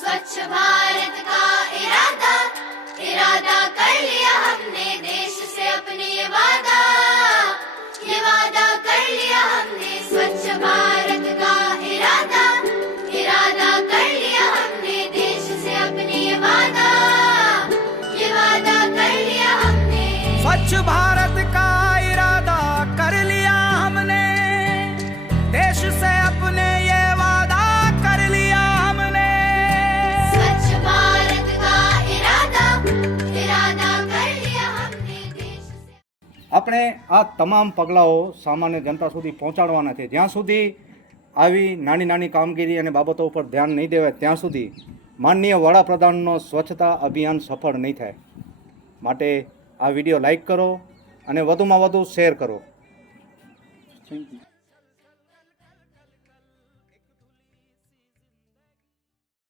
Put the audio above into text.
स्वच्छ भारत का इरादा इरादा कर लिया हमने, देश से अपने ये वादा कर लिया हमने। स्वच्छ भारत का इरादा इरादा कर लिया हमने, देश से अपने ये वादा कर लिया हमने। स्वच्छ भारत का इरादा कर लिया हमने, देश से अपने ये वादा कर लिया हमने। स्वच्छ भारत का इरादा इरादा कर लिया हमने, देश से। આપણે આ તમામ પગલાઓ સામાન્ય જનતા સુધી પહોંચાડવાના છે। જ્યાં સુધી આવી નાની નાની કામગીરી અને બાબતો ઉપર ધ્યાન નહીં દેવાય ત્યાં સુધી માનનીય વડાપ્રધાનનો સ્વચ્છતા અભિયાન સફળ નહીં થાય। માટે આ વિડીયો લાઈક કરો અને વધુમાં વધુ શેર કરો। Thank you.